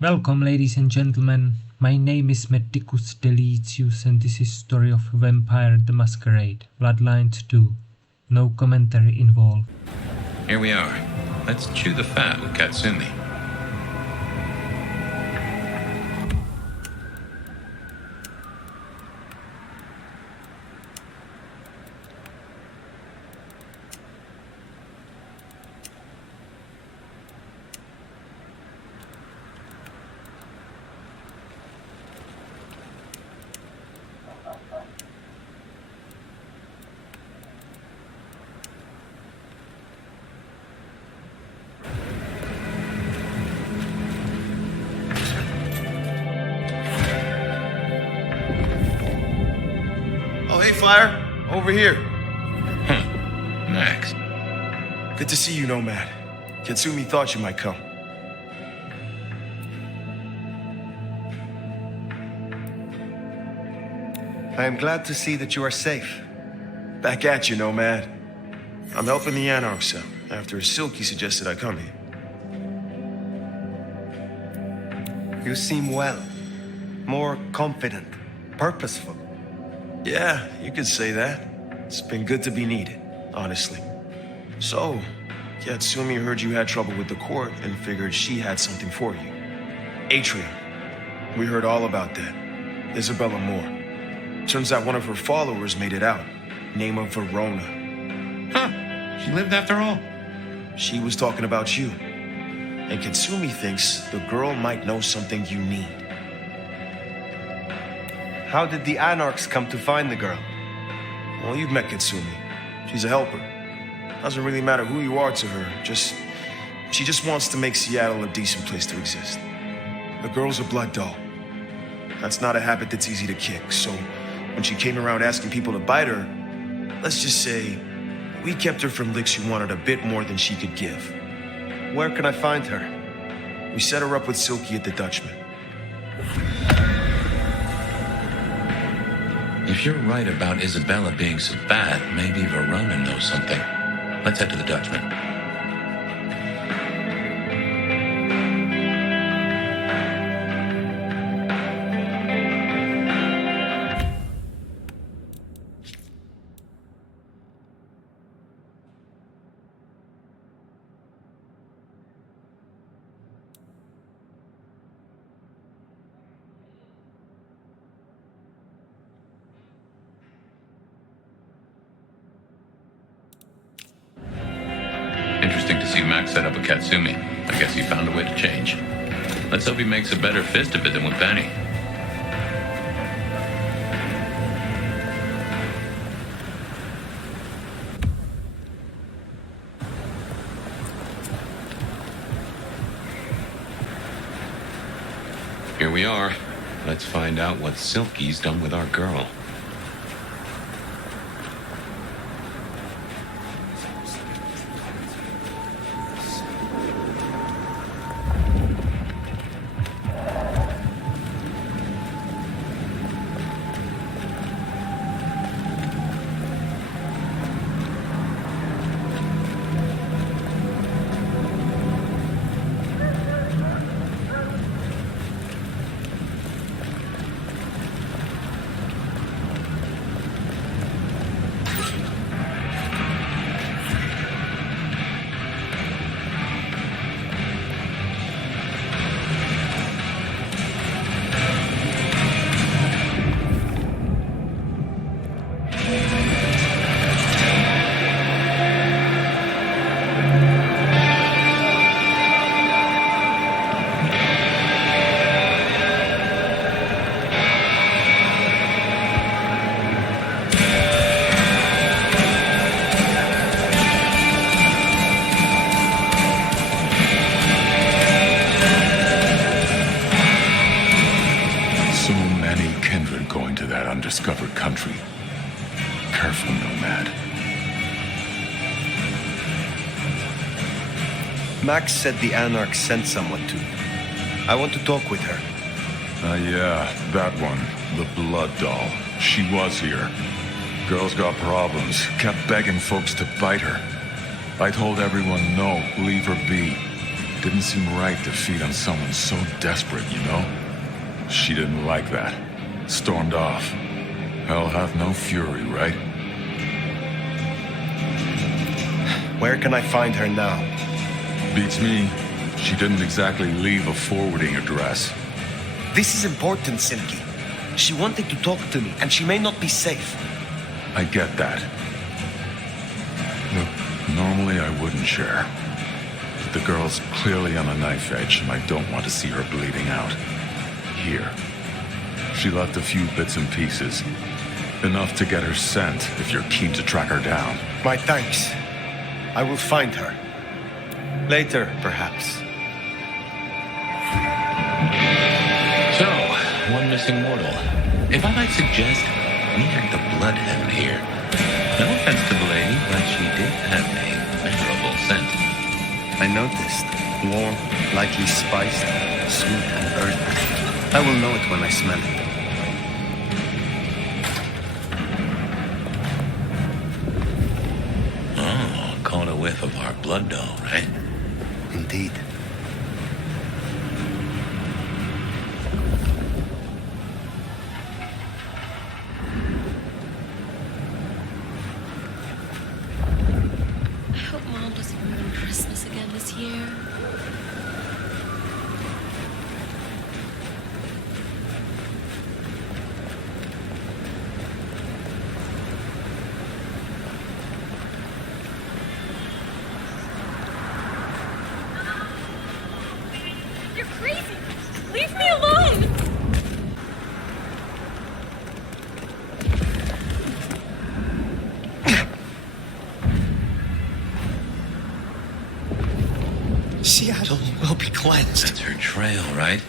Welcome, ladies and gentlemen. My name is Medicus Deletius, and this is Story of Vampire the Masquerade, Bloodlines 2. No commentary involved. Here we are. Let's chew the fat with Katsumi. Oh, hey, Fire. Over here. Max. Good to see you, Nomad. Katsumi thought you might come. I am glad to see that you are safe. Back at you, Nomad. I'm helping the Anarchs out after Silky suggested I come here. You seem well. More confident, purposeful. Yeah, you could say that. It's been good to be needed, honestly. So, Katsumi heard you had trouble with the court and figured she had something for you. Atrium. We heard all about that. Isabella Moore. Turns out one of her followers made it out. Name of Verona. Huh. She lived after all. She was talking about you. And Katsumi thinks the girl might know something you need. How did the Anarchs come to find the girl? Well, you've met Katsumi. She's a helper. Doesn't really matter who you are to her. She just wants to make Seattle a decent place to exist. The girl's a blood doll. That's not a habit that's easy to kick. So when she came around asking people to bite her, let's just say we kept her from licks who wanted a bit more than she could give. Where can I find her? We set her up with Silky at the Dutchman. If you're right about Isabella being so bad, maybe Verona knows something. Let's head to the Dutchman. Interesting to see Max set up with Katsumi. I guess he found a way to change. Let's hope he makes a better fist of it than with Benny. Here we are. Let's find out what Silky's done with our girl. Undiscovered country. Careful, Nomad. Max said the Anarchs sent someone to you. I want to talk with her. Yeah, that one. The blood doll. She was here. Girl's got problems. Kept begging folks to bite her. I told everyone no, leave her be. Didn't seem right to feed on someone so desperate, you know? She didn't like that. Stormed off. Hell hath no fury, right? Where can I find her now? Beats me. She didn't exactly leave a forwarding address. This is important, Silky. She wanted to talk to me, and she may not be safe. I get that. Look, normally I wouldn't share. But the girl's clearly on a knife edge, and I don't want to see her bleeding out. Here. She left a few bits and pieces. Enough to get her sent, if you're keen to track her down. My thanks. I will find her. Later, perhaps. So, one missing mortal. If I might suggest, meet her at the Bloodhound here. No offense to the lady, but she did have a memorable scent. I noticed. Warm, lightly spiced, sweet and earthy. I will know it when I smell it. Oh, caught a whiff of our blood doll, right? Indeed. I hope Mom doesn't ruin Christmas again this year. You're crazy! Leave me alone! Seattle will be cleansed. That's her trail, right?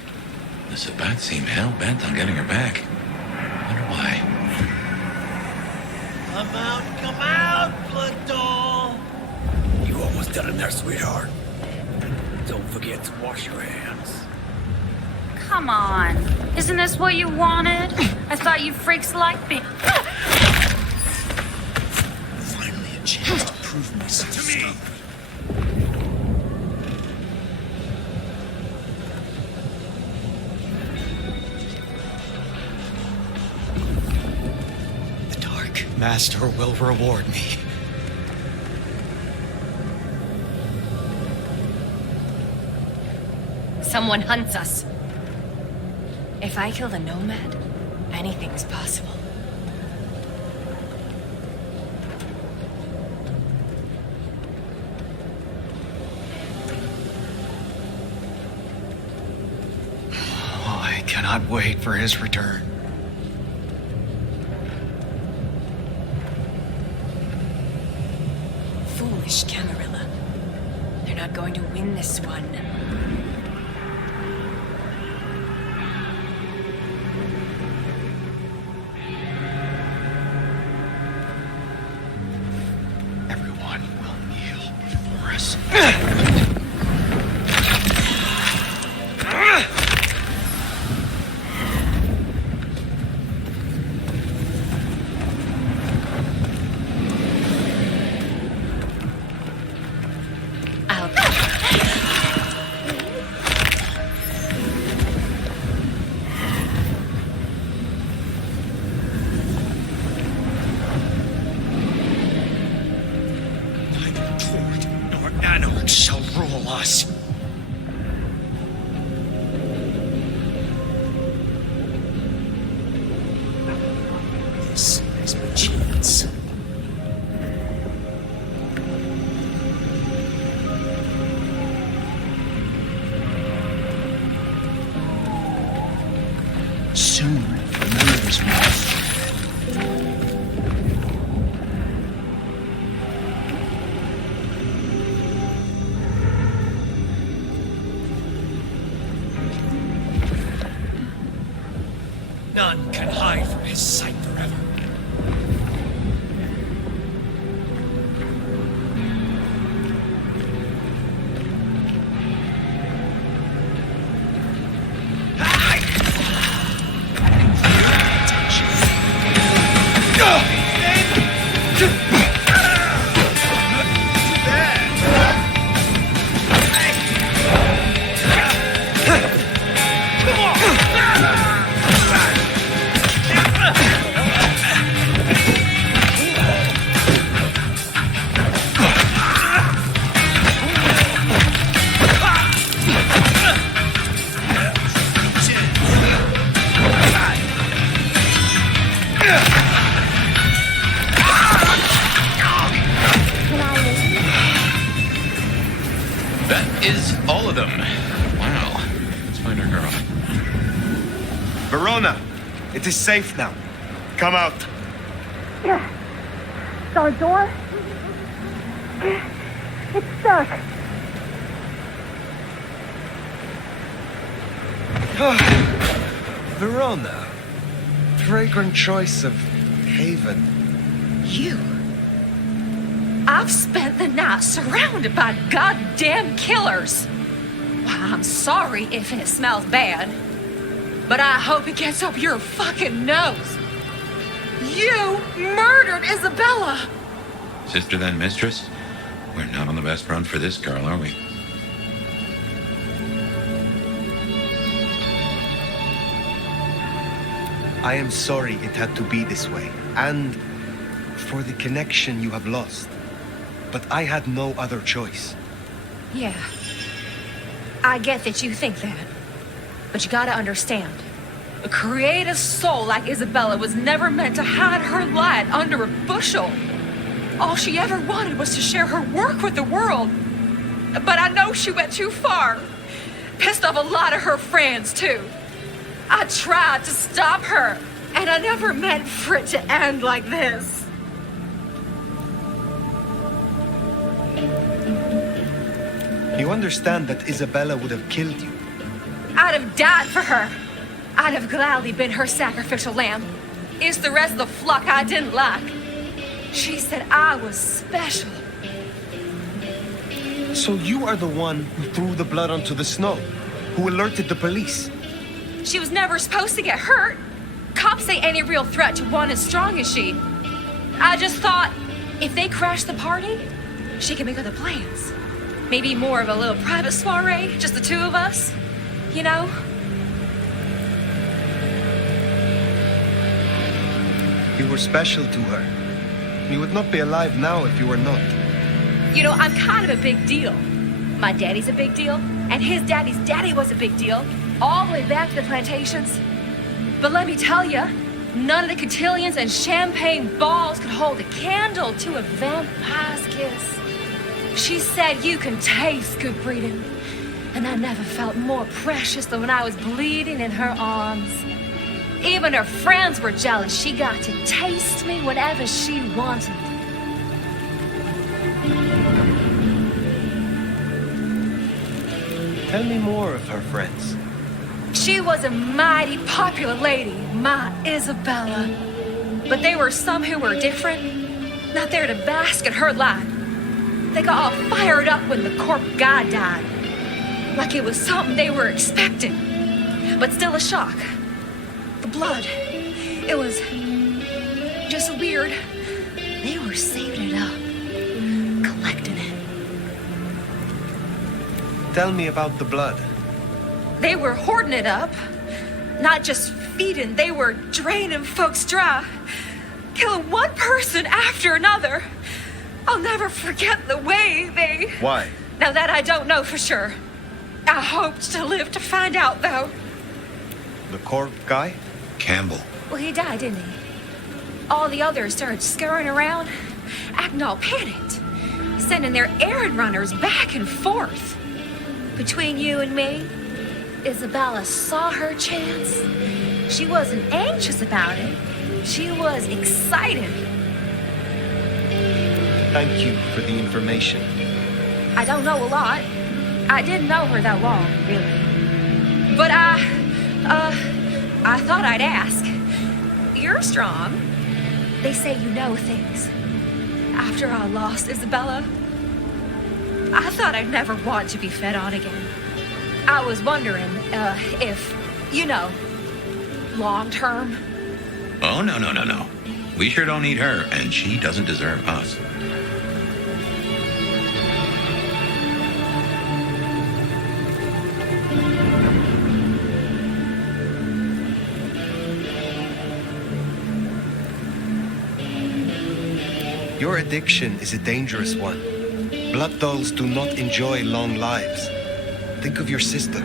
The Sabbats seem hell-bent on getting her back. Wonder why. Come out, blood doll! You almost done in there, sweetheart. Don't forget to wash your hands. Come on. Isn't this what you wanted? I thought you freaks liked me. Finally a chance to prove myself. To me! The Dark Master will reward me. Someone hunts us. If I kill the Nomad, anything's possible. Oh, I cannot wait for his return. Foolish Camarilla. They're not going to win this one. Everyone will kneel before us. I'll Neither court nor anarch shall rule us. This is my chance. Soon, remember this one. None can hide from his sight forever. Verona, it is safe now. Come out. Our door? It's stuck. Verona. Fragrant choice of haven. You? I've spent the night surrounded by goddamn killers. Why, I'm sorry if it smells bad, but I hope it gets up your fucking nose. You murdered Isabella! Sister then mistress? We're not on the best front for this girl, are we? I am sorry it had to be this way, and for the connection you have lost. But I had no other choice. Yeah. I get that you think that. But you gotta understand. A creative soul like Isabella was never meant to hide her light under a bushel. All she ever wanted was to share her work with the world. But I know she went too far. Pissed off a lot of her friends, too. I tried to stop her, and I never meant for it to end like this. You understand that Isabella would have killed you. I'd have died for her. I'd have gladly been her sacrificial lamb. It's the rest of the flock I didn't like. She said I was special. So you are the one who threw the blood onto the snow, who alerted the police. She was never supposed to get hurt. Cops ain't any real threat to one as strong as she. I just thought, if they crash the party, she can make other plans. Maybe more of a little private soiree, just the two of us. You know? You were special to her. You would not be alive now if you were not. You know, I'm kind of a big deal. My daddy's a big deal, and his daddy's daddy was a big deal, all the way back to the plantations. But let me tell you, none of the cotillions and champagne balls could hold a candle to a vampire's kiss. She said you can taste good breeding, and I never felt more precious than when I was bleeding in her arms. Even her friends were jealous. She got to taste me whenever she wanted. Tell me more of her friends. She was a mighty popular lady, my Isabella. But there were some who were different, not there to bask in her light. They got all fired up when the corp guy died, like it was something they were expecting, but still a shock. The blood, it was just weird. They were saving it up, collecting it. Tell me about the blood. They were hoarding it up, not just feeding, they were draining folks dry, killing one person after another. I'll never forget the way they... Why? Now that I don't know for sure. I hoped to live to find out, though. The corp guy? Campbell. Well, he died, didn't he? All the others started scurrying around, acting all panicked, sending their errand runners back and forth. Between you and me, Isabella saw her chance. She wasn't anxious about it. She was excited. Thank you for the information. I don't know a lot. I didn't know her that long, really. But I thought I'd ask. You're strong. They say you know things. After I lost Isabella, I thought I'd never want to be fed on again. I was wondering, if, you know, long term. Oh, no. We sure don't need her, and she doesn't deserve us. Your addiction is a dangerous one. Blood dolls do not enjoy long lives. Think of your sister.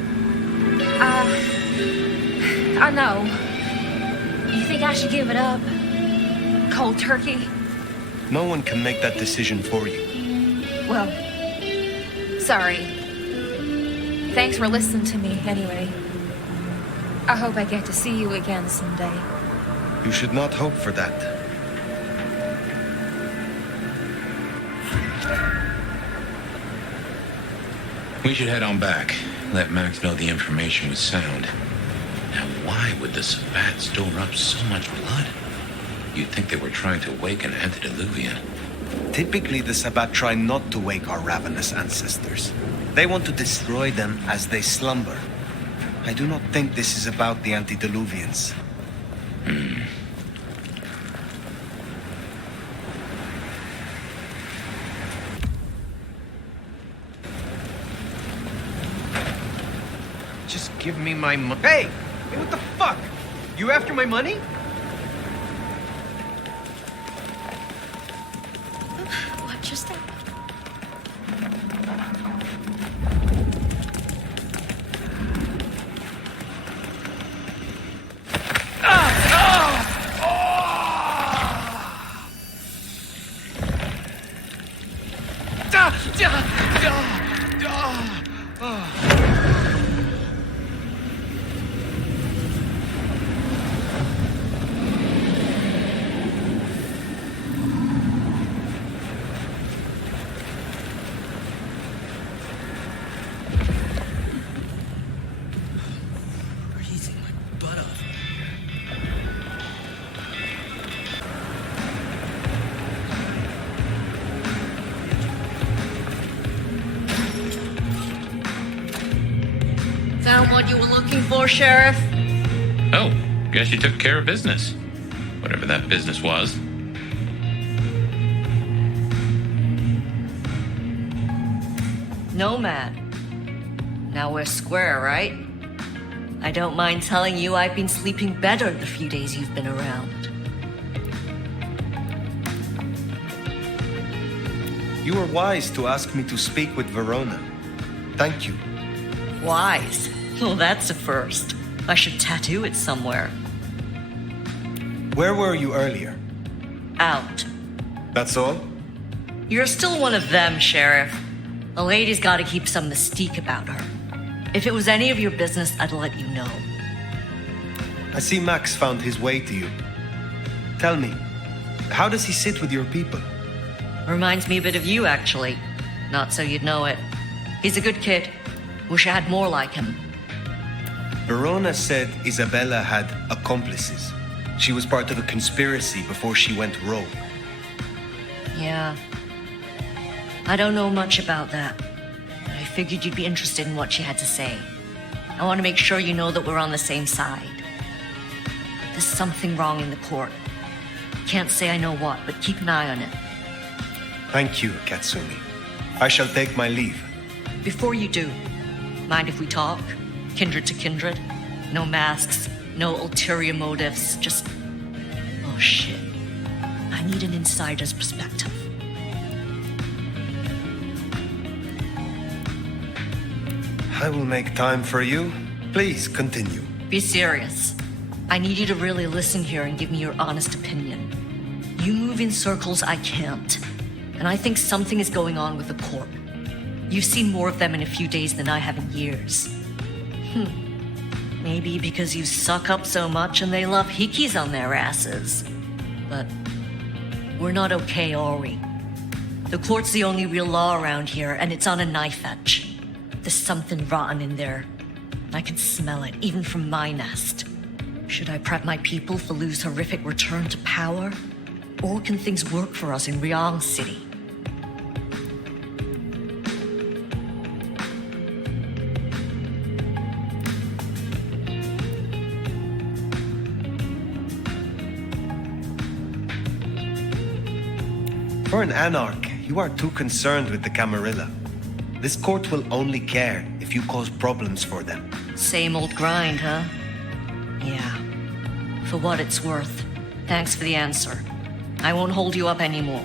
I know. You think I should give it up? Cold turkey? No one can make that decision for you. Well, sorry. Thanks for listening to me, anyway. I hope I get to see you again someday. You should not hope for that. We should head on back. Let Max know the information was sound. Now, why would the Sabbat store up so much blood? You'd think they were trying to wake an antediluvian. Typically, the Sabbat try not to wake our ravenous ancestors. They want to destroy them as they slumber. I do not think this is about the antediluvians. Just give me my money. Hey! Hey, what the fuck? You after my money? Watch your step. Freezing my butt off. Found what you were looking for, Sheriff? Oh, guess you took care of business. Whatever that business was. Nomad. Now we're square, right? I don't mind telling you I've been sleeping better the few days you've been around. You were wise to ask me to speak with Verona. Thank you. Wise? Well, that's a first. I should tattoo it somewhere. Where were you earlier? Out. That's all? You're still one of them, Sheriff. A lady's gotta keep some mystique about her. If it was any of your business, I'd let you know. I see Max found his way to you. Tell me, how does he sit with your people? Reminds me a bit of you, actually. Not so you'd know it. He's a good kid. Wish I had more like him. Verona said Isabella had accomplices. She was part of a conspiracy before she went rogue. Yeah. I don't know much about that. But I figured you'd be interested in what she had to say. I want to make sure you know that we're on the same side. There's something wrong in the court. Can't say I know what, but keep an eye on it. Thank you, Katsumi. I shall take my leave. Before you do, mind if we talk? Kindred to kindred? No masks, no ulterior motives, just... Oh shit. I need an insider's perspective. I will make time for you. Please continue. Be serious. I need you to really listen here and give me your honest opinion. You move in circles I can't. And I think something is going on with the court. You've seen more of them in a few days than I have in years. Maybe because you suck up so much and they love hikis on their asses. But we're not okay, are we? The court's the only real law around here, and it's on a knife edge. There's something rotten in there. I can smell it, even from my nest. Should I prep my people for Lu's horrific return to power? Or can things work for us in Ryong City? For an anarch, you are too concerned with the Camarilla. This court will only care if you cause problems for them. Same old grind, huh? Yeah. For what it's worth. Thanks for the answer. I won't hold you up anymore.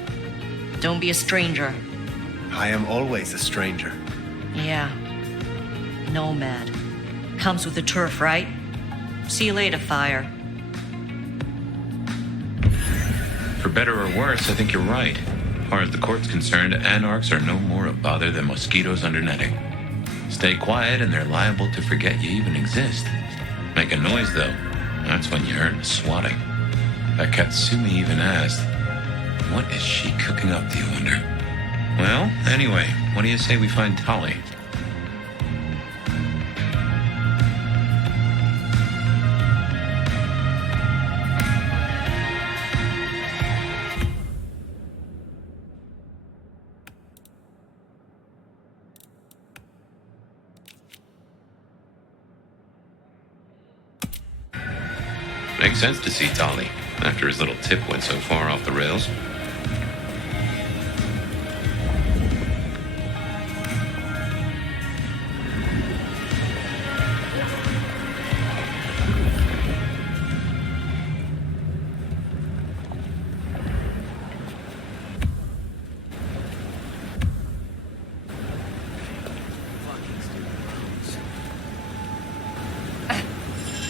Don't be a stranger. I am always a stranger. Yeah. Nomad. Comes with the turf, right? See you later, Fire. For better or worse, I think you're right. As far as the court's concerned, anarchs are no more a bother than mosquitoes under netting. Stay quiet and they're liable to forget you even exist. Making noise, though. That's when you heard the swatting. That Katsumi even asked, "What is she cooking up, do you wonder?" Well, anyway, what do you say we find Tali? Makes sense to see Tali, after his little tip went so far off the rails.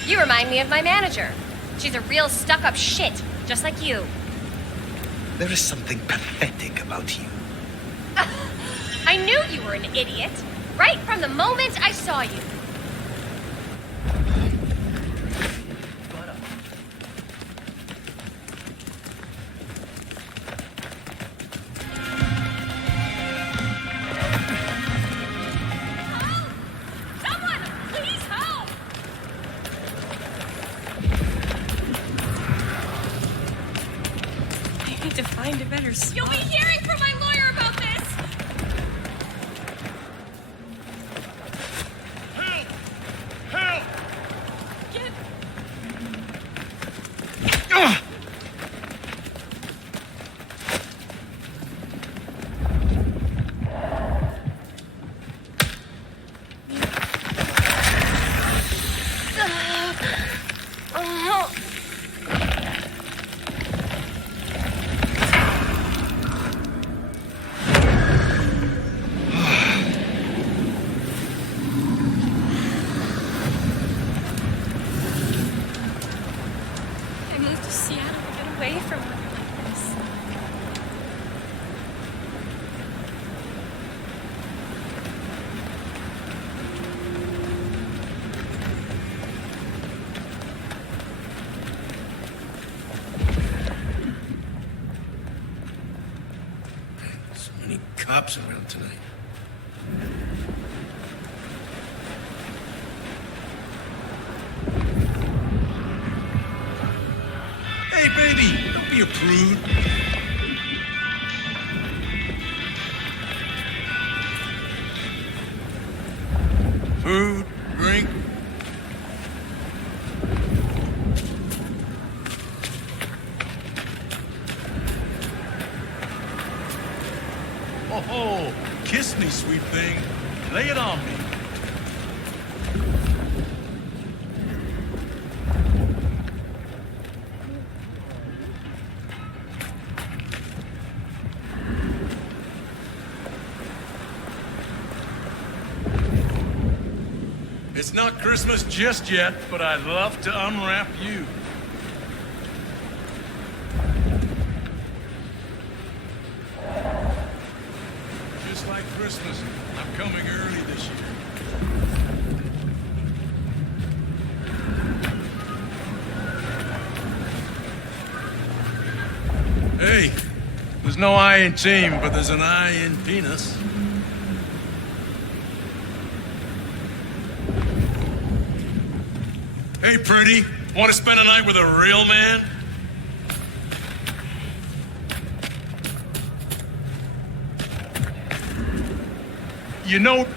You remind me of my manager. She's a real stuck-up shit, just like you. There is something pathetic about you. I knew you were an idiot, right from the moment I saw you. To find a better spot. You'll be hearing from my lawyer about this! Help! Help! Get... away from her like this. So many cops around tonight. Hey, baby, don't be a prude. Food, drink. Oh, kiss me, sweet thing. Lay it on me. It's not Christmas just yet, but I'd love to unwrap you. Just like Christmas, I'm coming early this year. Hey, there's no I in team, but there's an I in penis. Hey, pretty, want to spend a night with a real man? You know...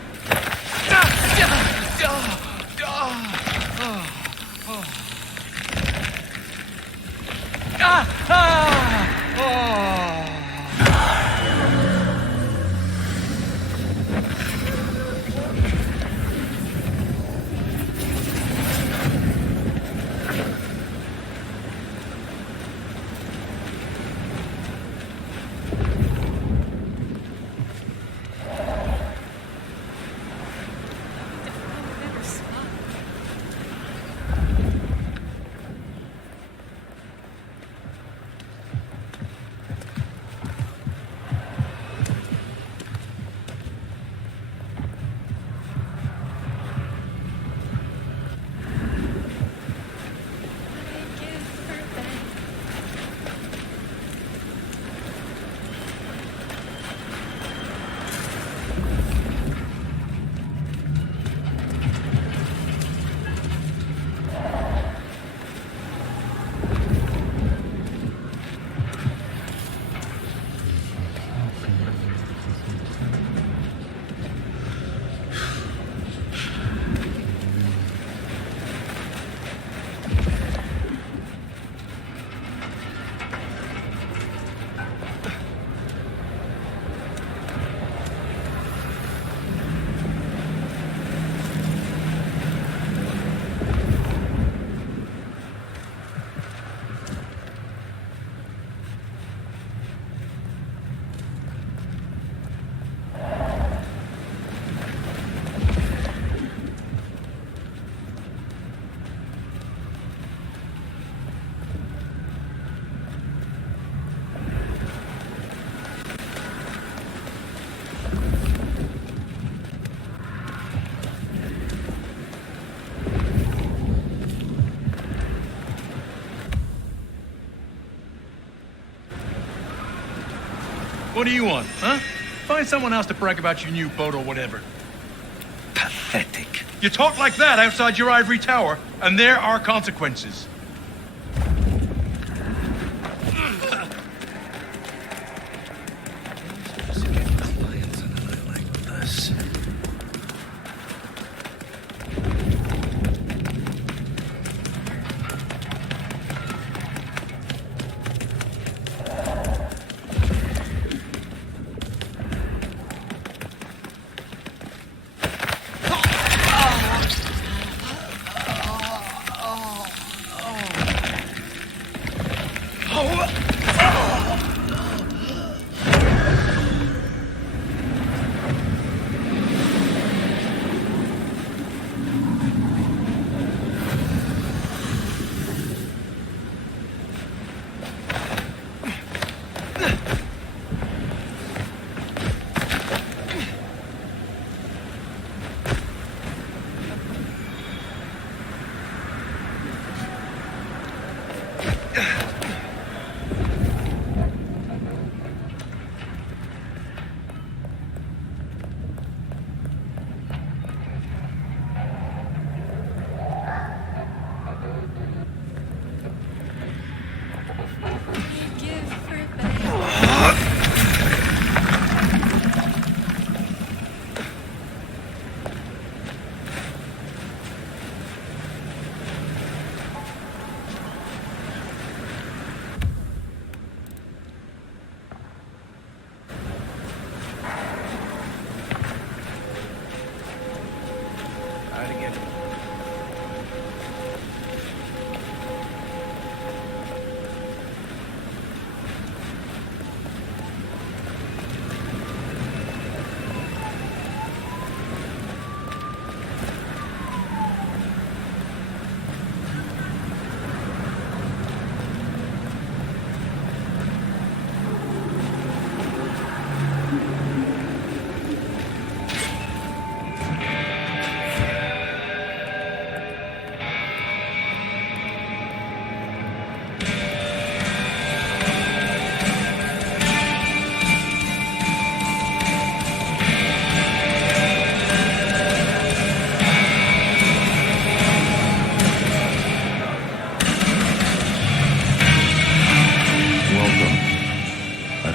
What do you want, huh? Find someone else to brag about your new boat or whatever. Pathetic. You talk like that outside your ivory tower, and there are consequences.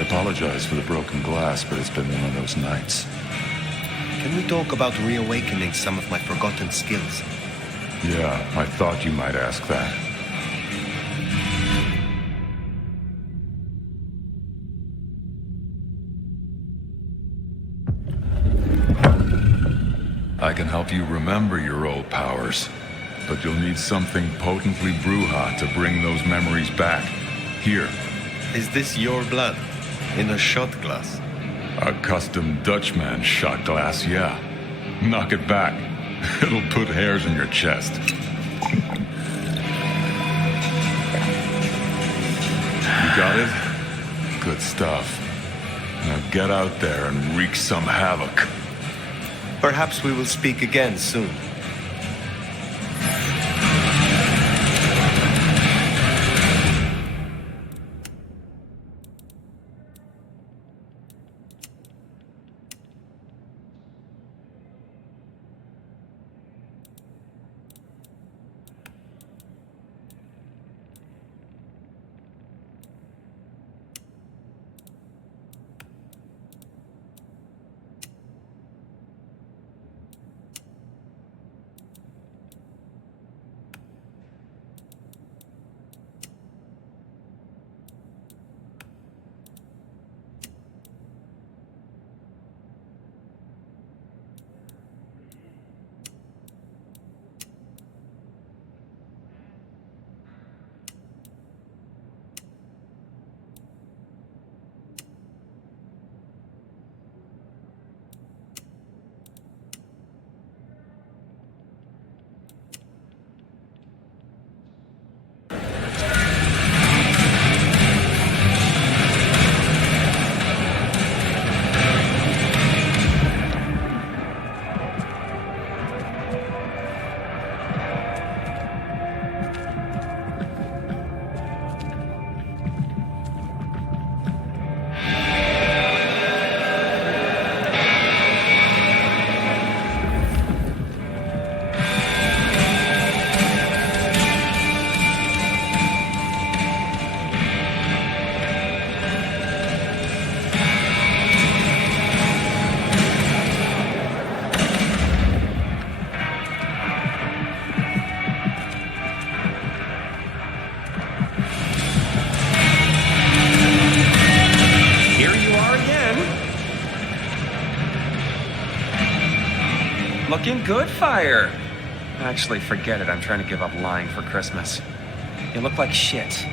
Apologize for the broken glass, but it's been one of those nights. Can we talk about reawakening some of my forgotten skills? Yeah, I thought you might ask that. I can help you remember your old powers, but you'll need something potently Bruja to bring those memories back. Here. Is this your blood? In a shot glass? A custom Dutchman shot glass, yeah. Knock it back. It'll put hairs in your chest. You got it? Good stuff. Now get out there and wreak some havoc. Perhaps we will speak again soon. looking good, Fire. Actually, forget it. I'm trying to give up lying for Christmas. You look like shit.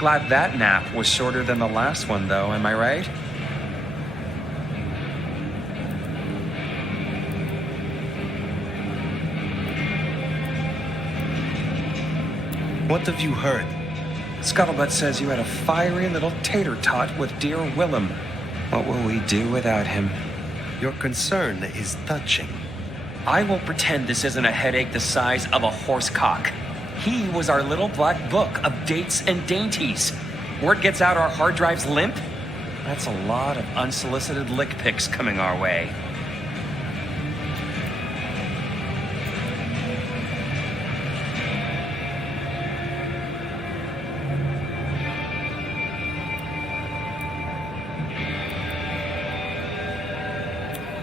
Glad that nap was shorter than the last one, though, am I right? What have you heard? Scuttlebutt says you had a fiery little tater-tot with dear Willem. What will we do without him? Your concern is touching. I will pretend this isn't a headache the size of a horse cock. He was our little black book of dates and dainties. Word gets out our hard drive's limp? That's a lot of unsolicited lick pics coming our way.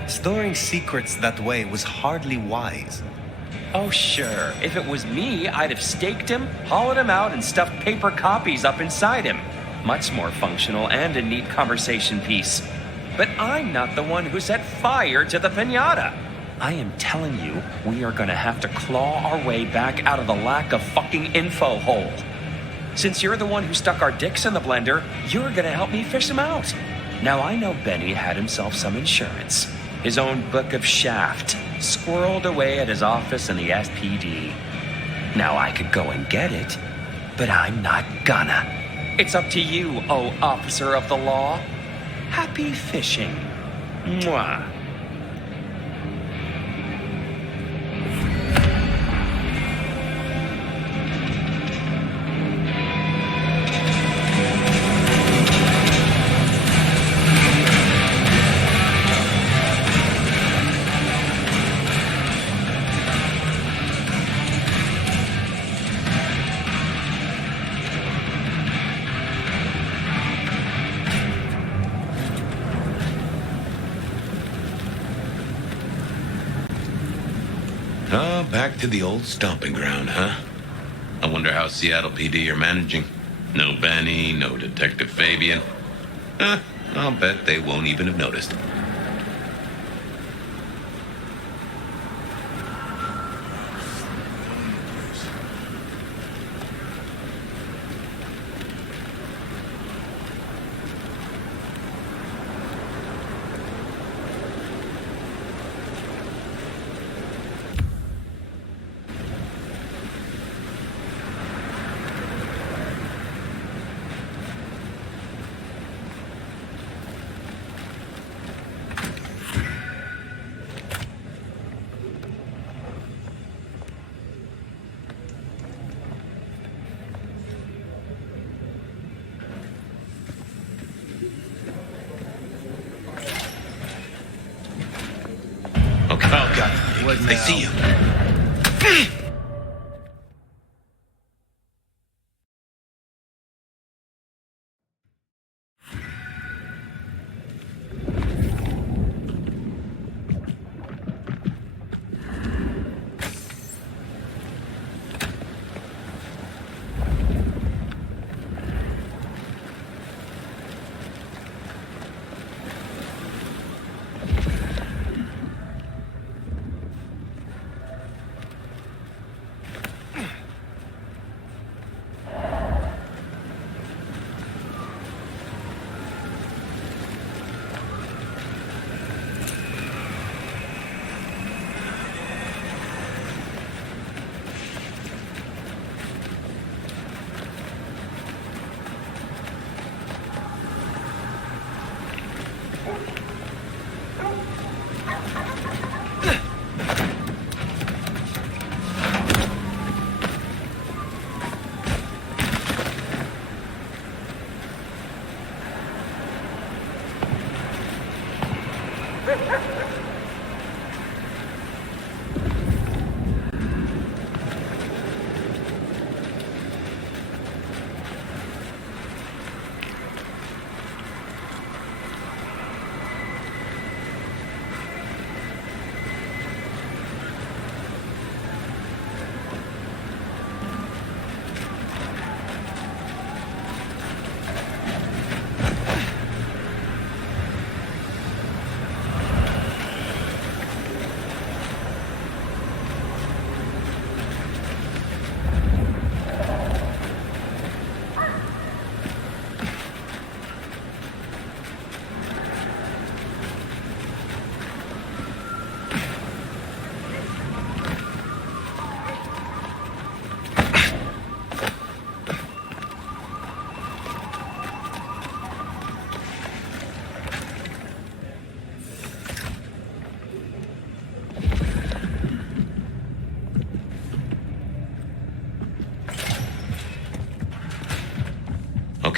Storing secrets that way was hardly wise. Oh, sure. If it was me, I'd have staked him, hollowed him out, and stuffed paper copies up inside him. Much more functional and a neat conversation piece. But I'm not the one who set fire to the piñata. I am telling you, we are gonna have to claw our way back out of the lack of fucking info hole. Since you're the one who stuck our dicks in the blender, you're gonna help me fish them out. Now, I know Benny had himself some insurance. His own book of Shaft, squirreled away at his office in the SPD. Now I could go and get it, but I'm not gonna. It's up to you, oh officer of the law. Happy fishing. Mwah. Oh, back to the old stomping ground, huh? I wonder how Seattle PD are managing. No Benny, no Detective Fabian. I'll bet they won't even have noticed. They see you.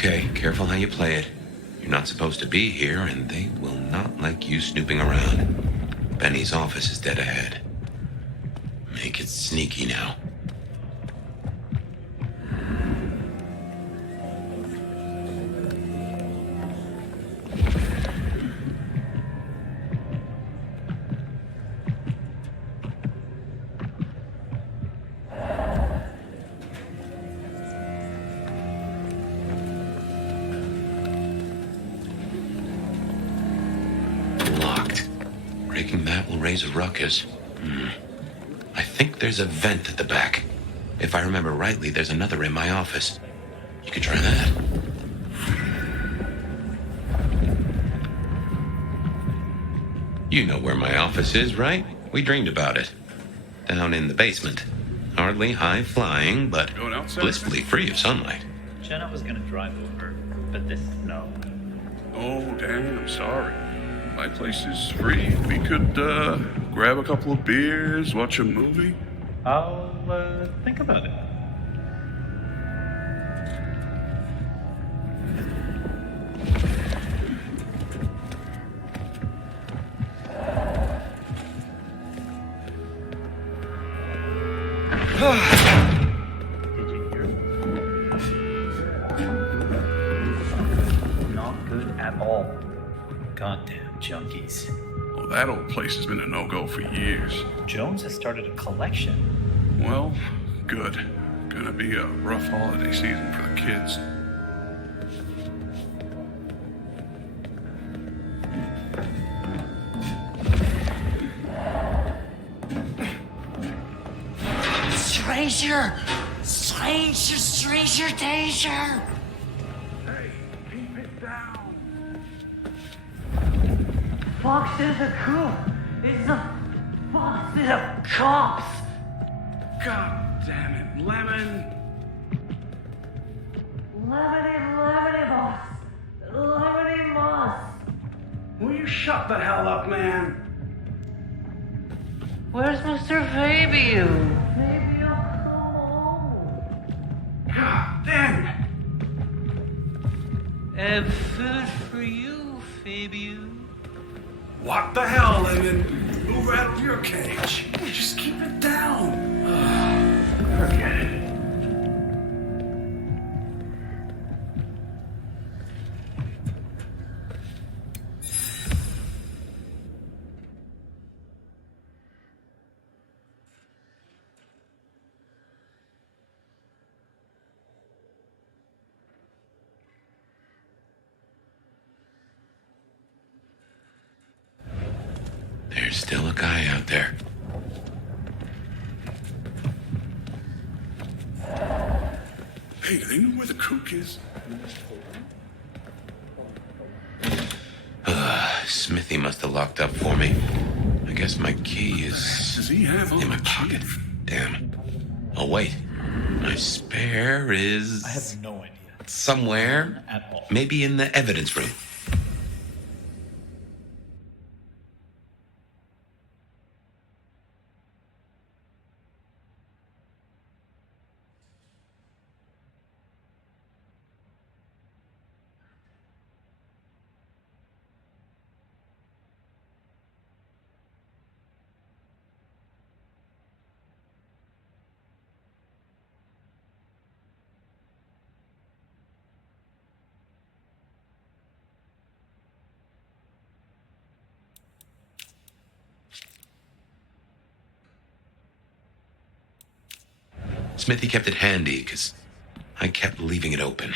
Okay, careful how you play it. You're not supposed to be here, and they will not like you snooping around. Benny's office is dead ahead. Make it sneaky now. Locked. Breaking that will raise a ruckus. I think there's a vent at the back. If I remember rightly, there's another in my office. You could try that. You know where my office is, right? We dreamed about it. Down in the basement. Hardly high-flying, but blissfully free of sunlight. Jenna was gonna drive over, but this snow. Oh, damn, I'm sorry. My place is free. We could, grab a couple of beers, watch a movie. I'll, think about it. Did you hear it? Not good at all. Goddamn junkies. Well, that old place has been a no-go for years. Jones has started a collection. Well, good. Gonna be a rough holiday season for the kids. Stranger! Stranger danger! Hey, keep it down. Fox is a coup! It's the Fox is a cops! God damn it, Lemon! Lemony, boss! Lemony, boss! Will you shut the hell up, man? Where's Mr. Fabio? Fabio, come home! God damn it! And food for you, Fabio. What the hell, Lemon? Who rattled your cage? Just keep it down. Forget it. There's still a guy out there. Hey, do they know where the cook is? Smithy must have locked up for me. I guess my key is Does he have in my pocket. Damn. Oh, wait. My spare is... I have no idea. Somewhere. At all. Maybe in the evidence room. Smithy kept it handy, because I kept leaving it open.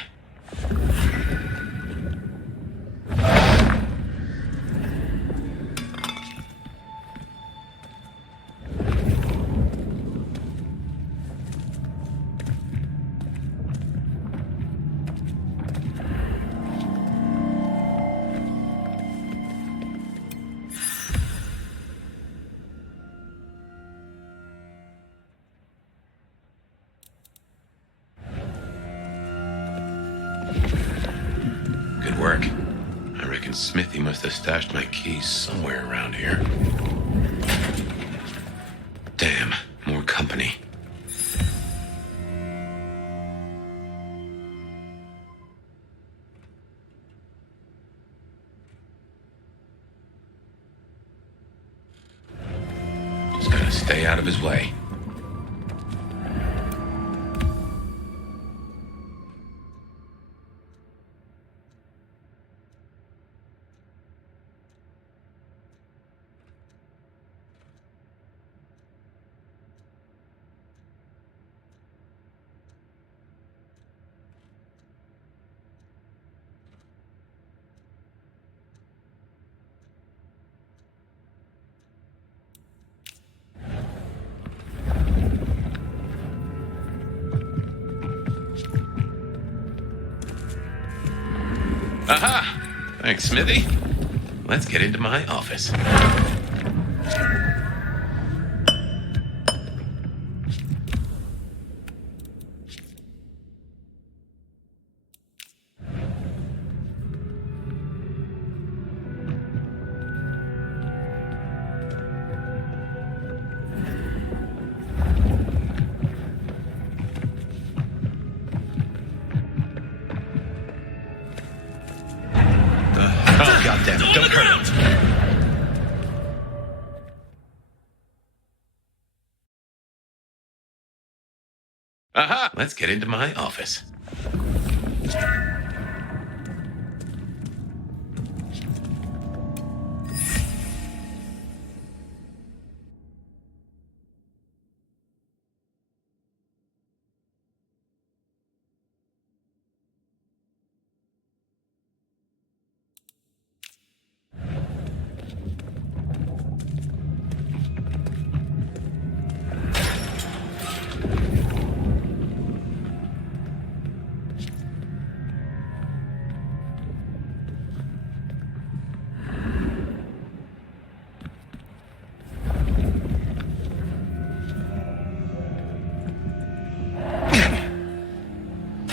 Good work. I reckon Smithy must have stashed my keys somewhere around here. Damn, more company. stay out of his way. Aha! Thanks, Smithy. Let's get into my office. Oh, goddammit, don't hurt him. Aha! Let's get into my office.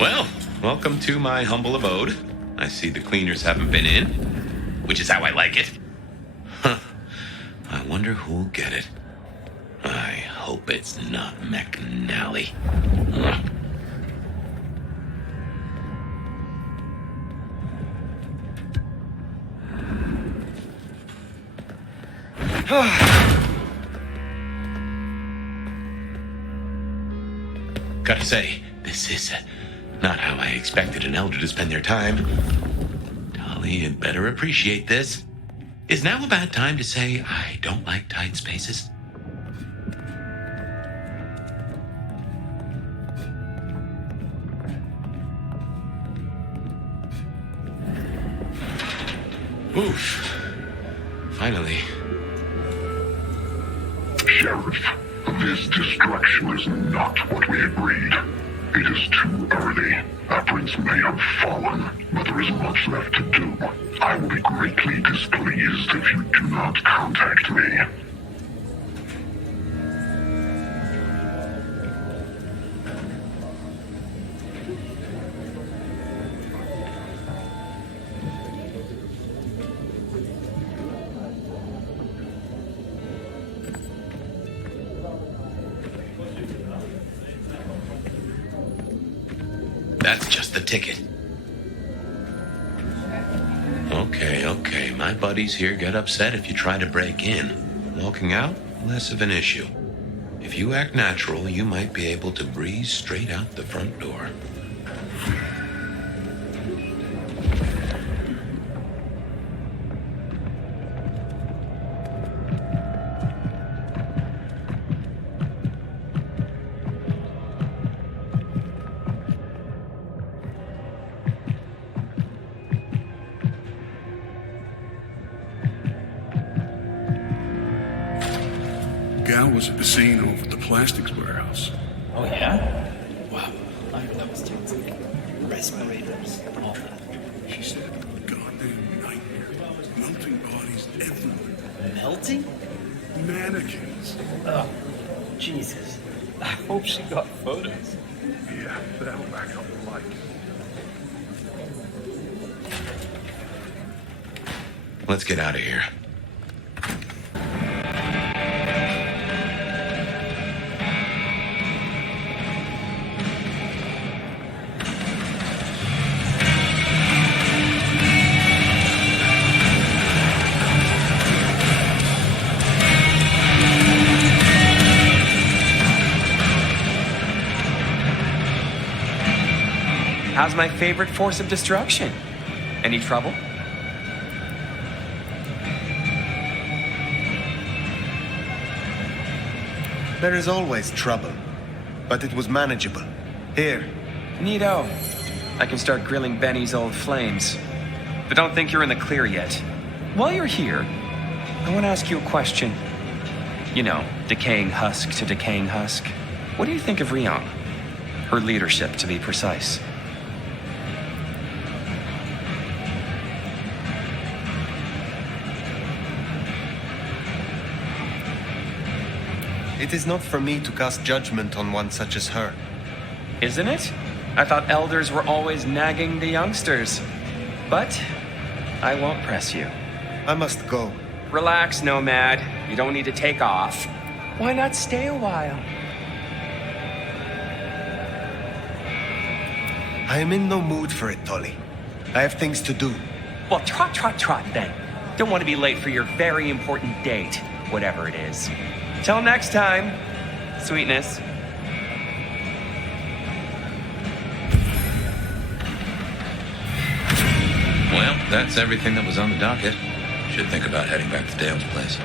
Well, welcome to my humble abode. I see the cleaners haven't been in, which is how I like it. Huh. I wonder who'll get it. I hope it's not McNally. Gotta say, this is not how I expected an elder to spend their time. Dolly, you'd better appreciate this. Is now a bad time to say I don't like tight spaces? Oof. Finally. Sheriff, this destruction is not what we agreed. It is too early. Our prince may have fallen, but there is much left to do. I will be greatly displeased if you do not contact me. That's just the ticket. Okay. My buddies here get upset if you try to break in. Walking out, less of an issue. If you act natural, you might be able to breeze straight out the front door. Gal was at the scene over at the plastics warehouse. Oh, yeah? Wow. I heard that was toxic. Respirators, all that. She said, goddamn nightmare. Melting bodies everywhere. Melting? Mannequins. Oh, Jesus. I hope she got photos. Yeah, that'll back up the light. Let's get out of here. How's my favorite force of destruction? Any trouble? There is always trouble, but it was manageable. Here. Neato. I can start grilling Benny's old flames. But don't think you're in the clear yet. While you're here, I want to ask you a question. You know, decaying husk to decaying husk. What do you think of Rion? Her leadership, to be precise. It is not for me to cast judgment on one such as her. Isn't it? I thought elders were always nagging the youngsters. But I won't press you. I must go. Relax, Nomad. You don't need to take off. Why not stay a while? I am in no mood for it, Tolly. I have things to do. Well, trot then. Don't want to be late for your very important date, whatever it is. Till next time, sweetness. Well, that's everything that was on the docket. Should think about heading back to Dale's place.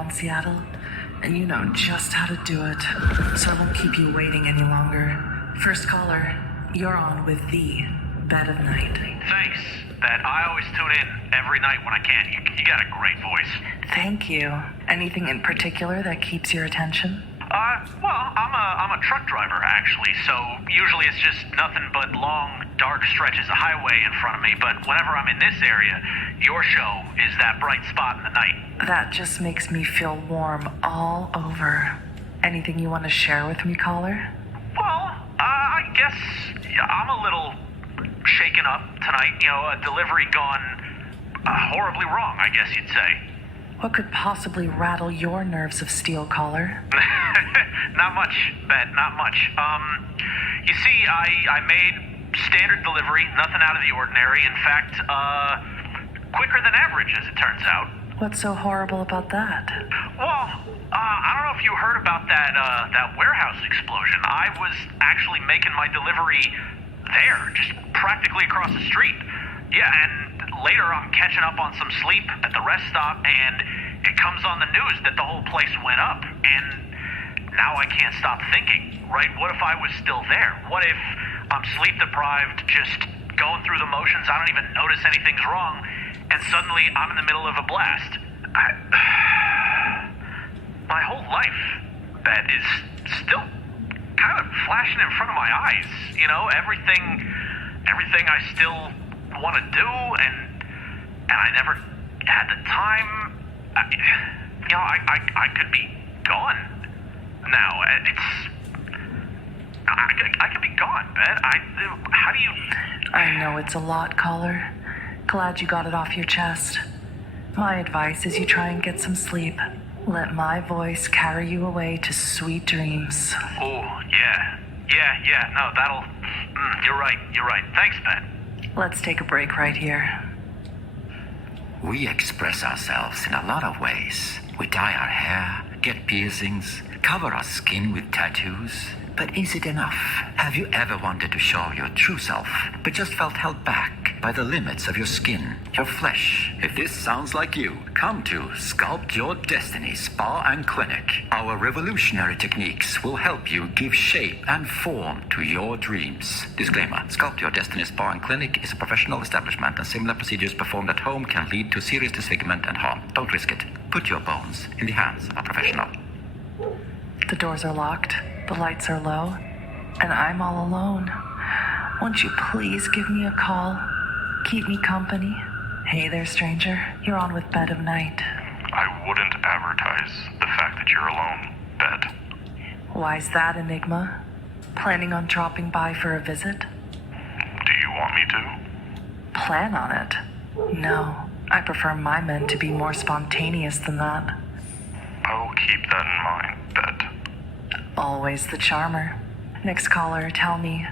on, Seattle, and you know just how to do it, so I won't keep you waiting any longer. First caller, you're on with the Bed of Night. Thanks, Bet. I always tune in every night when I can. You got a great voice. Thank you. Anything in particular that keeps your attention? Well, I'm a truck driver, actually, so usually it's just nothing but long, dark stretches of highway in front of me, but whenever I'm in this area, your show is that bright spot in the night. That just makes me feel warm all over. Anything you want to share with me, caller? Well, I guess I'm a little shaken up tonight. You know, a delivery gone horribly wrong, I guess you'd say. What could possibly rattle your nerves of steel, caller? Not much, Bet, not much. You see, I made standard delivery, nothing out of the ordinary. In fact, quicker than average, as it turns out. What's so horrible about that? Well, I don't know if you heard about that warehouse explosion. I was actually making my delivery there, just practically across the street. Yeah, and later I'm catching up on some sleep at the rest stop, and it comes on the news that the whole place went up. And now I can't stop thinking, right? What if I was still there? What if I'm sleep deprived, just going through the motions, I don't even notice anything's wrong, and suddenly I'm in the middle of a blast? My whole life, Bet, is still kind of flashing in front of my eyes. You know, everything I still want to do, and I never had the time. I could be gone now. I could be gone, Bet. How do you... I know it's a lot, caller. Glad you got it off your chest. My advice is you try and get some sleep. Let my voice carry you away to sweet dreams. Oh, yeah. No, that'll... You're right. Thanks, Bet. Let's take a break right here. We express ourselves in a lot of ways. We dye our hair, get piercings, cover our skin with tattoos. But is it enough? Have you ever wanted to show your true self, but just felt held back by the limits of your skin, your flesh? If this sounds like you, come to Sculpt Your Destiny Spa and Clinic. Our revolutionary techniques will help you give shape and form to your dreams. Disclaimer: Sculpt Your Destiny Spa and Clinic is a professional establishment, and similar procedures performed at home can lead to serious disfigurement and harm. Don't risk it. Put your bones in the hands of a professional. The doors are locked, the lights are low, and I'm all alone. Won't you please give me a call? Keep me company. Hey there, stranger. You're on with Bed of Night. I wouldn't advertise the fact that you're alone, Bet. Why's that, Enigma? Planning on dropping by for a visit? Do you want me to? Plan on it? No. I prefer my men to be more spontaneous than that. I'll keep that in mind, Bet. Always the charmer. Next caller, tell me,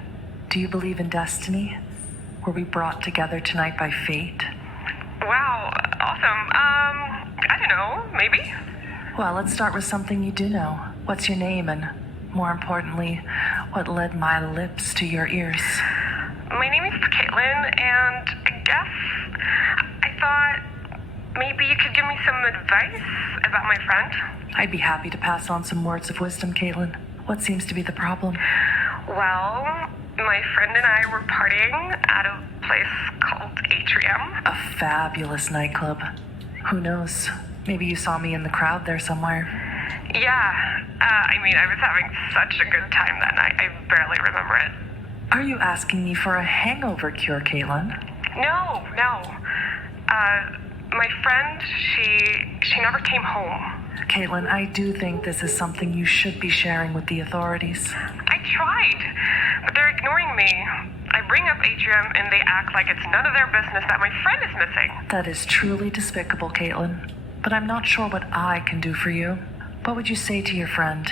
do you believe in destiny? Were we brought together tonight by fate? Wow, awesome. I don't know, maybe? Well, let's start with something you do know. What's your name, and more importantly, what led my lips to your ears? My name is Caitlin, and I guess I thought maybe you could give me some advice about my friend. I'd be happy to pass on some words of wisdom, Caitlin. What seems to be the problem? Well, my friend and I were partying at a place called Atrium. A fabulous nightclub. Who knows? Maybe you saw me in the crowd there somewhere. Yeah, I was having such a good time that night, I barely remember it. Are you asking me for a hangover cure, Caitlin? No. My friend, she never came home. Caitlin, I do think this is something you should be sharing with the authorities. I tried, but they're ignoring me. I bring up Atrium and they act like it's none of their business that my friend is missing. That is truly despicable, Caitlin. But I'm not sure what I can do for you. What would you say to your friend?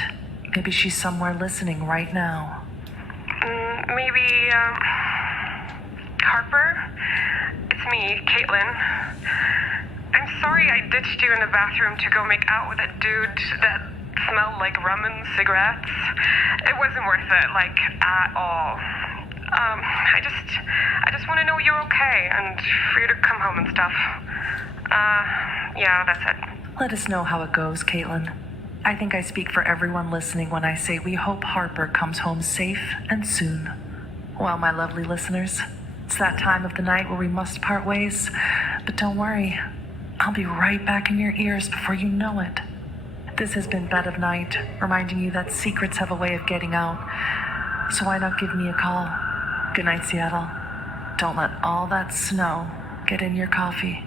Maybe she's somewhere listening right now. Maybe, Harper? It's me, Caitlin. I'm sorry I ditched you in the bathroom to go make out with a dude that smelled like rum and cigarettes. It wasn't worth it, at all. I just want to know you're okay and for you to come home and stuff. Yeah, that's it. Let us know how it goes, Caitlin. I think I speak for everyone listening when I say we hope Harper comes home safe and soon. Well, my lovely listeners, it's that time of the night where we must part ways. But don't worry, I'll be right back in your ears before you know it. This has been Bed of Night, reminding you that secrets have a way of getting out. So why not give me a call? Good night, Seattle. Don't let all that snow get in your coffee.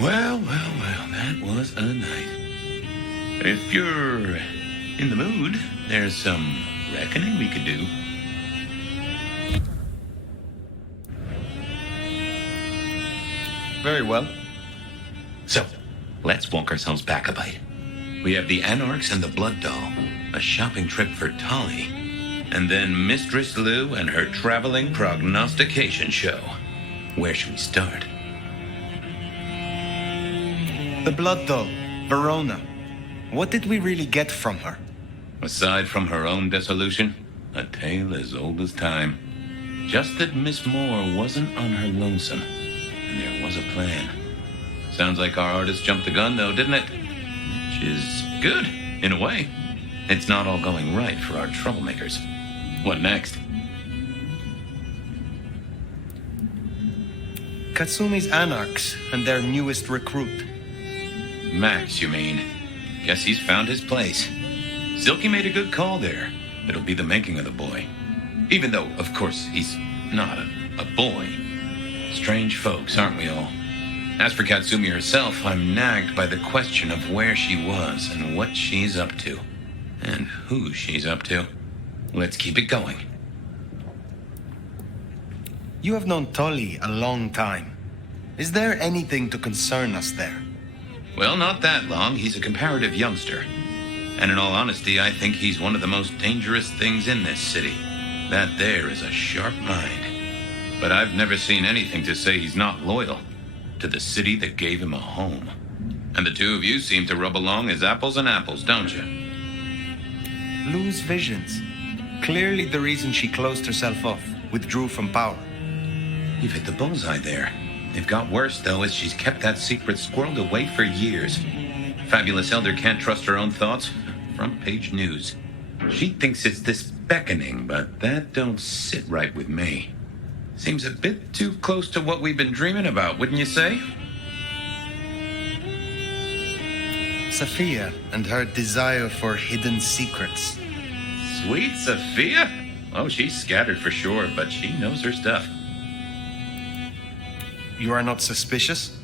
Well, that was a night. If you're in the mood, there's some reckoning we could do. Very well. So, let's walk ourselves back a bite. We have the Anarchs and the Blood Doll, a shopping trip for Tolly, and then Mistress Lou and her traveling prognostication show. Where should we start? The Blood Doll, Verona. What did we really get from her? Aside from her own dissolution, a tale as old as time. Just that Miss Moore wasn't on her lonesome, and there was a plan. Sounds like our artist jumped the gun, though, didn't it? Which is good, in a way. It's not all going right for our troublemakers. What next? Katsumi's Anarchs and their newest recruit. Max, you mean? Guess he's found his place. Silky made a good call there. It'll be the making of the boy. Even though, of course, he's not a boy. Strange folks, aren't we all? As for Katsumi herself, I'm nagged by the question of where she was and what she's up to. And who she's up to. Let's keep it going. You have known Tolly a long time. Is there anything to concern us there? Well, not that long. He's a comparative youngster. And in all honesty, I think he's one of the most dangerous things in this city. That there is a sharp mind. But I've never seen anything to say he's not loyal to the city that gave him a home. And the two of you seem to rub along as apples and apples, don't you? Lou's visions. Clearly the reason she closed herself off, withdrew from power. You've hit the bullseye there. It got worse, though, as she's kept that secret squirreled away for years. Fabulous Elder can't trust her own thoughts. Front page news. She thinks it's this beckoning, but that don't sit right with me. Seems a bit too close to what we've been dreaming about, wouldn't you say? Sophia and her desire for hidden secrets. Sweet Sophia? Oh, she's scattered for sure, but she knows her stuff. You are not suspicious?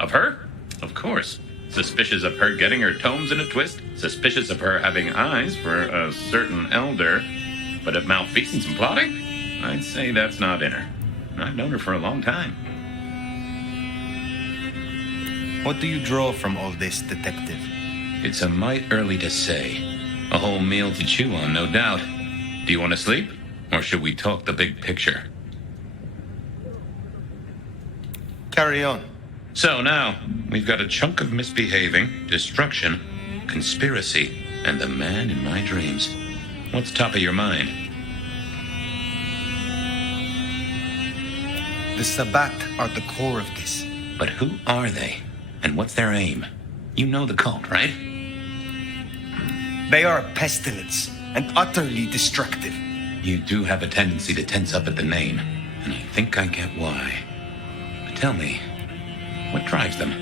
Of her? Of course. Suspicious of her getting her tomes in a twist. Suspicious of her having eyes for a certain elder. But of malfeasance and plotting? I'd say that's not in her. I've known her for a long time. What do you draw from all this, detective? It's a mite early to say. A whole meal to chew on, no doubt. Do you want to sleep? Or should we talk the big picture? Carry on. So now, we've got a chunk of misbehaving, destruction, conspiracy, and the man in my dreams. What's top of your mind? The Sabbat are the core of this. But who are they? And what's their aim? You know the cult, right? They are a pestilence and utterly destructive. You do have a tendency to tense up at the name, and I think I get why. But tell me, what drives them?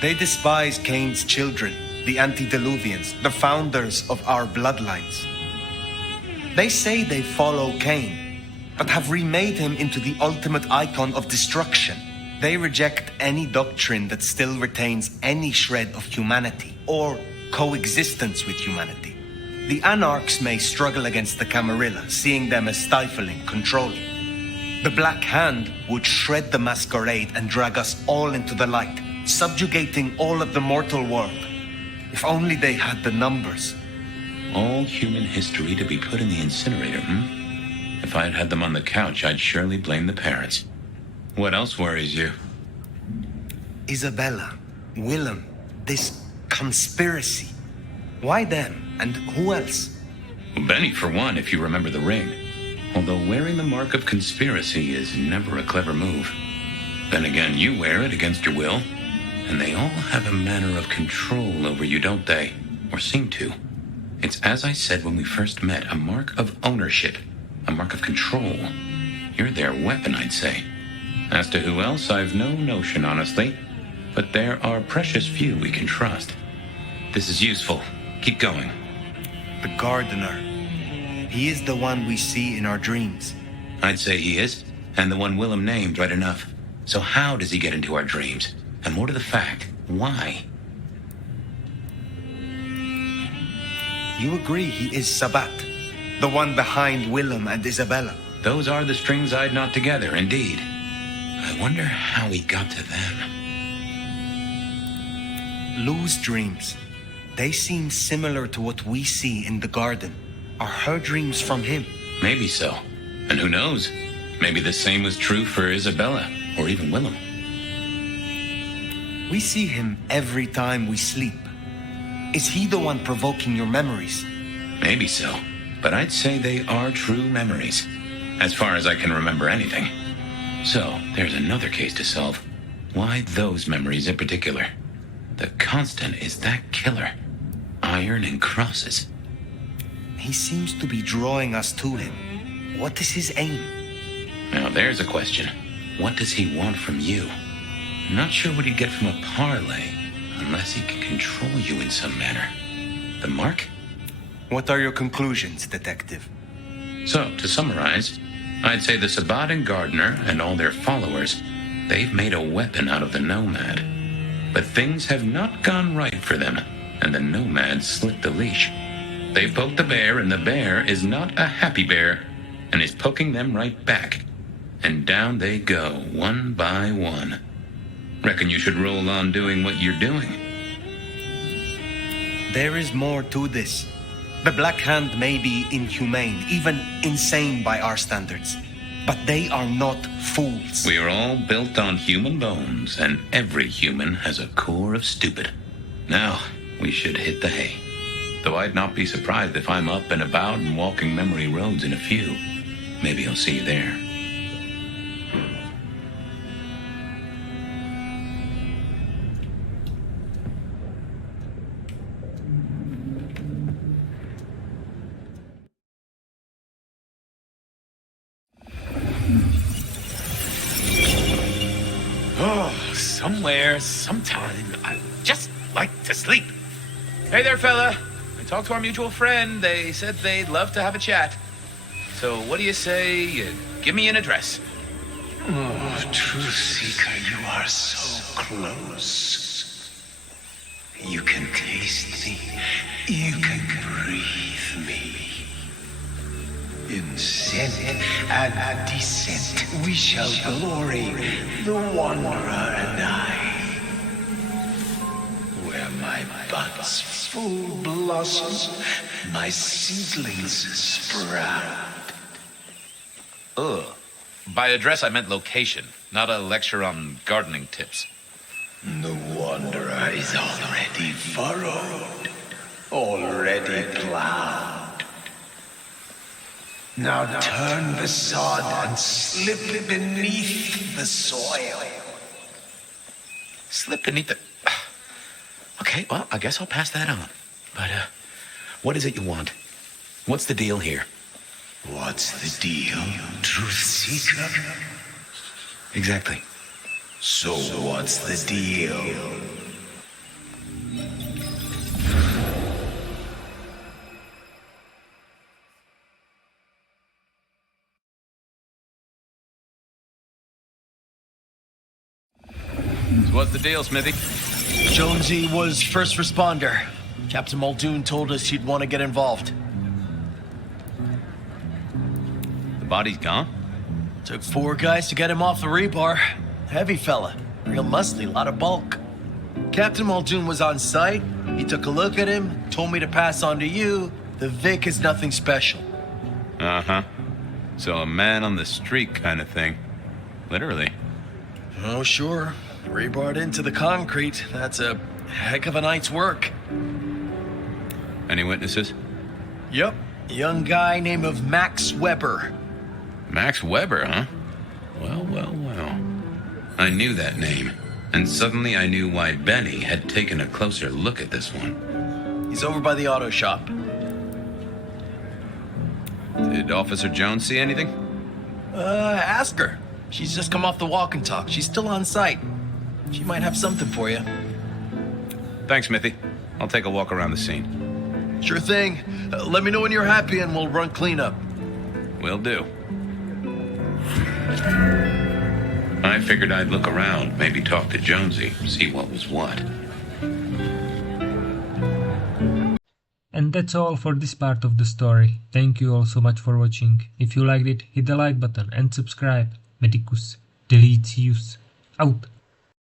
They despise Cain's children, the antediluvians, the founders of our bloodlines. They say they follow Cain, but have remade him into the ultimate icon of destruction. They reject any doctrine that still retains any shred of humanity or coexistence with humanity. The anarchs may struggle against the Camarilla, seeing them as stifling, controlling. The Black Hand would shred the Masquerade and drag us all into the light, subjugating all of the mortal world. If only they had the numbers. All human history to be put in the incinerator, If I had had them on the couch, I'd surely blame the parents. What else worries you? Isabella, Willem, this conspiracy. Why them? And who else? Well, Benny, for one, if you remember the ring. Although wearing the mark of conspiracy is never a clever move. Then again, you wear it against your will. And they all have a manner of control over you, don't they? Or seem to. It's as I said when we first met, a mark of ownership. A mark of control. You're their weapon, I'd say. As to who else, I've no notion, honestly. But there are precious few we can trust. This is useful. Keep going. The gardener. He is the one we see in our dreams. I'd say he is. And the one Willem named, right enough. So how does he get into our dreams? And more to the fact, why? You agree he is Sabat, the one behind Willem and Isabella. Those are the strings I'd knot together, indeed. I wonder how he got to them. Lou's dreams. They seem similar to what we see in the garden. Are her dreams from him? Maybe so. And who knows? Maybe the same was true for Isabella, or even Willem. We see him every time we sleep. Is he the one provoking your memories? Maybe so. But I'd say they are true memories. As far as I can remember anything. So, there's another case to solve. Why those memories in particular? The constant is that killer. Iron and crosses. He seems to be drawing us to him. What is his aim? Now there's a question. What does he want from you? I'm not sure what he'd get from a parlay, unless he can control you in some manner. The mark? What are your conclusions, Detective? So, to summarize, I'd say the Sabat and Gardener and all their followers, they've made a weapon out of the Nomad. But things have not gone right for them, and the Nomad slipped the leash. They poked the bear, and the bear is not a happy bear, and is poking them right back. And down they go, one by one. Reckon you should roll on doing what you're doing. There is more to this. The Black Hand may be inhumane, even insane by our standards. But they are not fools. We are all built on human bones, and every human has a core of stupid. Now, we should hit the hay. Though I'd not be surprised if I'm up and about and walking memory roads in a few. Maybe I'll see you there. Somewhere, sometime, I just like to sleep. Hey there, fella. I talked to our mutual friend. They said they'd love to have a chat. So what do you say you give me an address? Oh, Truth Seeker, you are so close. You can taste me. You can breathe me. In scent and descent, we shall glory, the Wanderer and I. Where my buds full blossom, my seedlings sprout. Ugh. By address, I meant location, not a lecture on gardening tips. The Wanderer is already furrowed, already plowed. Now turn the sod and slip beneath the soil. Slip beneath the... Okay, well, I guess I'll pass that on. But, what is it you want? What's the deal here? What's the deal, truth seeker? Exactly. So what's the deal? So what's the deal, Smithy? Jonesy was first responder. Captain Muldoon told us he'd want to get involved. The body's gone? Took 4 guys to get him off the rebar. Heavy fella. Real musty, lot of bulk. Captain Muldoon was on site. He took a look at him, told me to pass on to you. The Vic is nothing special. Uh-huh. So a man on the street kind of thing. Literally. Oh, sure. Rebarred into the concrete. That's a heck of a night's work. Any witnesses? Yep. A young guy named of Max Weber. Max Weber, huh? Well. I knew that name, and suddenly I knew why Benny had taken a closer look at this one. He's over by the auto shop. Did Officer Jones see anything? Ask her. She's just come off the walk and talk. She's still on site. She might have something for you. Thanks, Smithy. I'll take a walk around the scene. Sure thing. Let me know when you're happy and we'll run cleanup. Will do. I figured I'd look around, maybe talk to Jonesy, see what was what. And that's all for this part of the story. Thank you all so much for watching. If you liked it, hit the like button and subscribe. Medicus Delicious. Out.